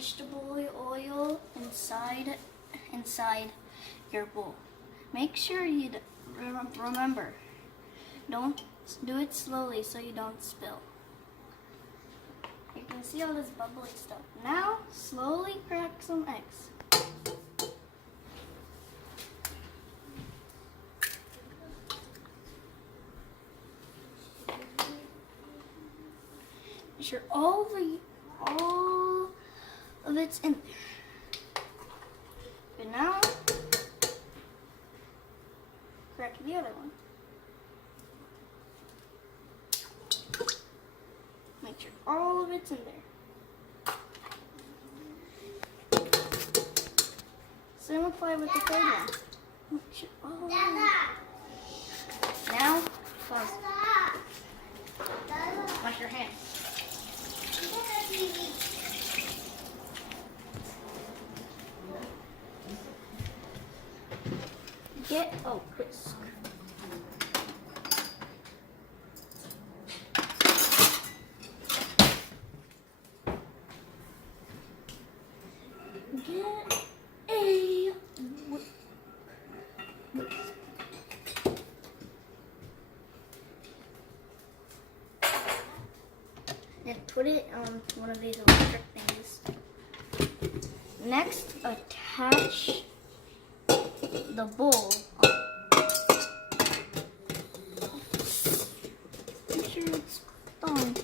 vegetable oil inside your bowl. Make sure you remember, don't do it slowly so you don't spill. You can see all this bubbly stuff. Now, slowly crack some eggs. Make sure all of it's in there. And now, crack the other one. Make sure all of it's in there. Same apply with the third one. Make sure all now, pause. Wash your hands. Get a whisk. Get a whisk. And put it on one of these electric things. Next, attach the bowl. Make sure it's on.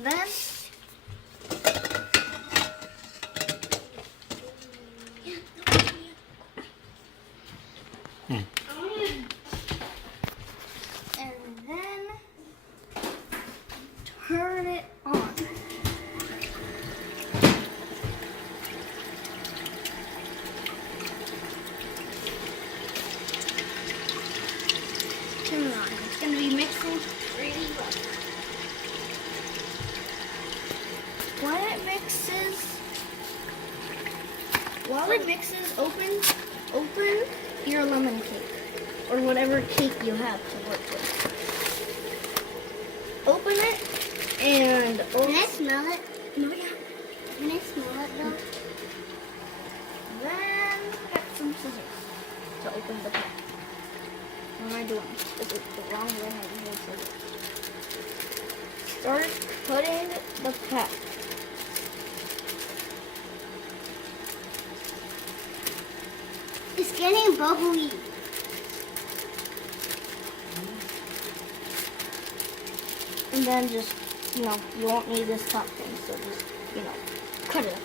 Then turn it on. Turn it on. It's going to be mixing pretty well. While it mixes, open your lemon cake or whatever cake you have to work with. Open it and Can I smell it? No, yeah. Can I smell it though? Then get some scissors to open the pack. What am I doing? This is the wrong way I use scissors. Start putting the pack. It's getting bubbly. And then just, you won't need this top thing, so just, cut it up.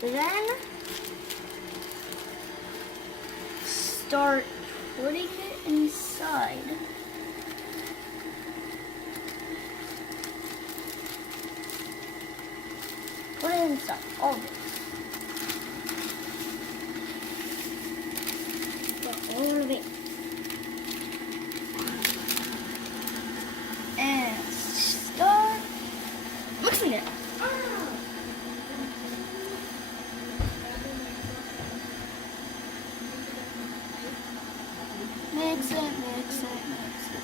Then, start putting it inside. Put it inside, all of it. Put all of it. And start mixing it. Mix it, mix it, mix it.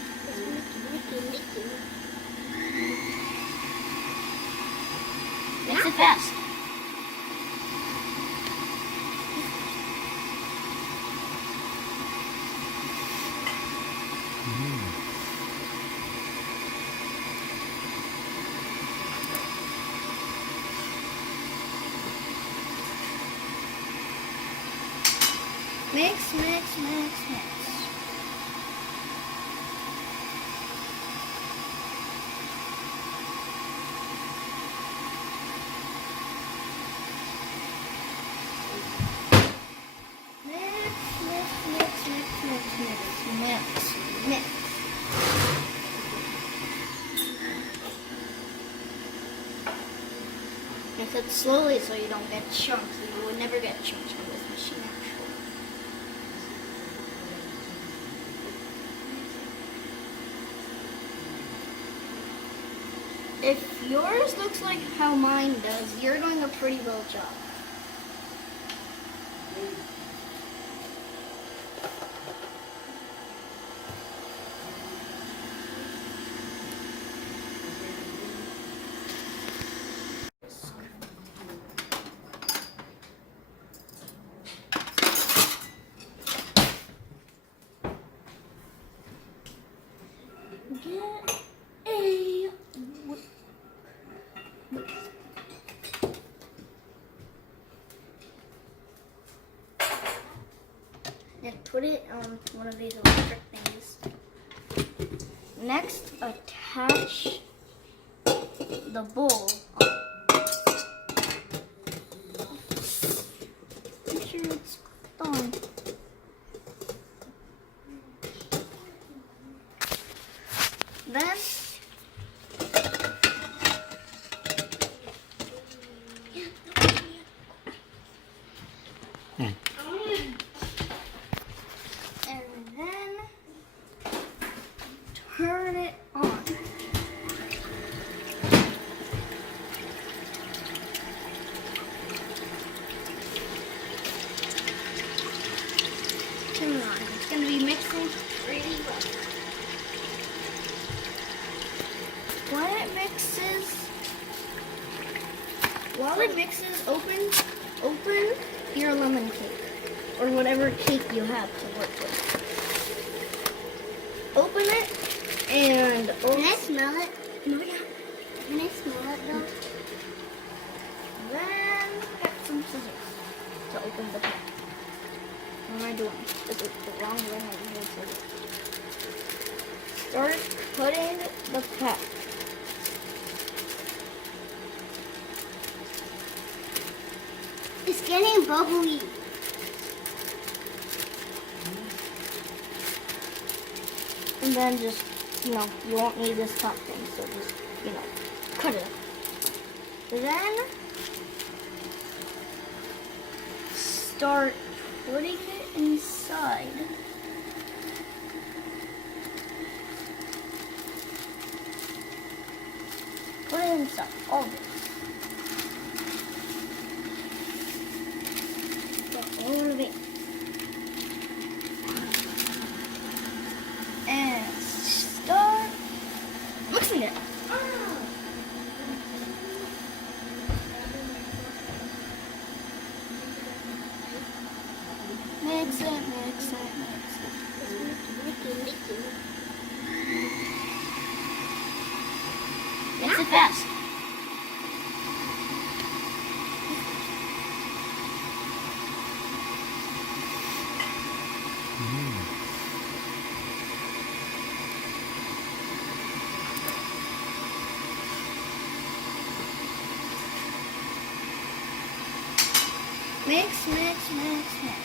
Mix it fast. Mix, mix, mix, mix. Mix. Mix it slowly so you don't get chunks. You would never get chunks from this machine, actually. If yours looks like how mine does, you're doing a pretty well job. put it on one of these electric things. Next, attach the bowl. Make sure it's on. Then turn it on. Turn it on. It's going to be mixing really well. While it mixes, open your lemon cake or whatever cake you have to work with. Open it and Can I smell it? No, yeah. Can I smell it though? then get some scissors to open the pack. What am I doing? This is the wrong way. Start putting the pack. It's getting bubbly. And then just, you won't need this top thing, so just, cut it up. Then, start putting it inside. Put it inside, all of it. Get all of it. And start mixing it. Mix it, mix it, mix it. Mix it fast. Mix, mix, mix, mix.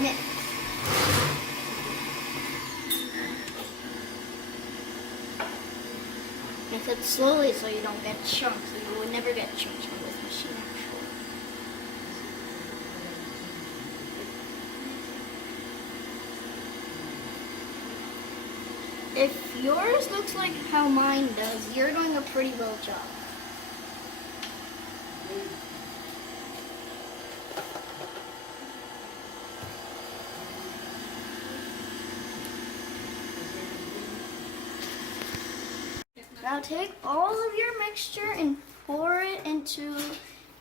Mix. Mix it slowly so you don't get chunks. You would never get chunks from this machine, actually. If yours looks like how mine does, you're doing a pretty well job. Now take all of your mixture and pour it into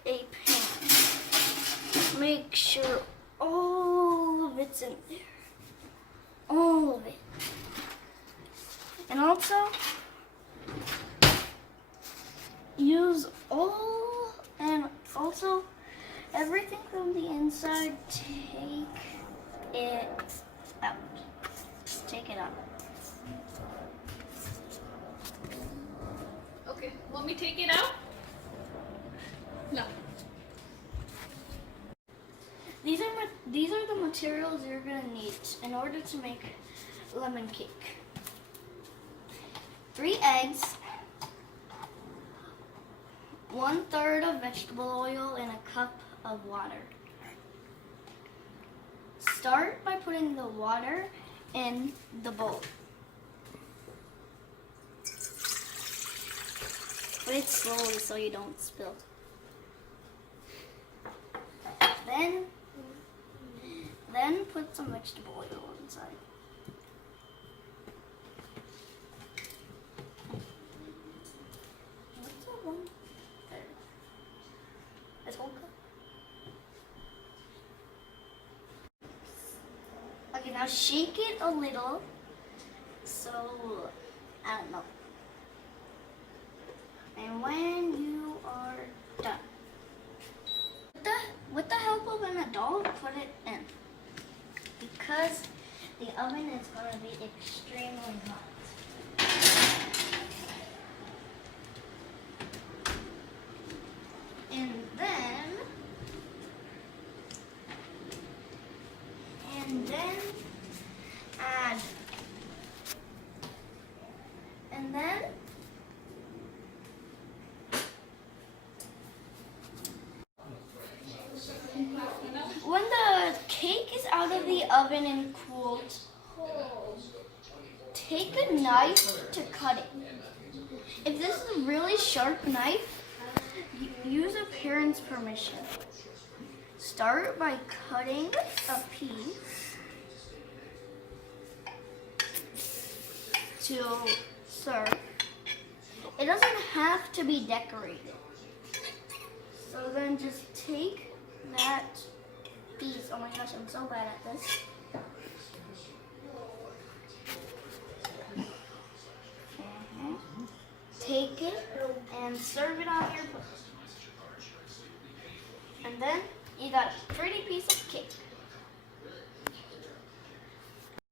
a pan. Make sure all of it's in there. All of it. And also, use everything from the inside, take it out. Take it out. Okay, want me to take it out? No. These are the materials you're gonna need in order to make lemon cake. 3 eggs, 1/3 of vegetable oil, and a cup of water. Start by putting the water in the bowl. Put it slowly so you don't spill. Then put some vegetable oil inside. What's that one? There. This whole cup. Okay, now shake it a little. So, I don't know. And when you are done, with the help of an adult, put it in. Because the oven is going to be extremely hot. And then add. And then when the cake is out of the oven and cooled, take a knife to cut it. If this is a really sharp knife, use a parent's permission. Start by cutting a piece to serve. It doesn't have to be decorated. So then just take that piece. Oh my gosh, I'm so bad at this. Take it and serve it on your plate. And then you got a pretty piece of cake.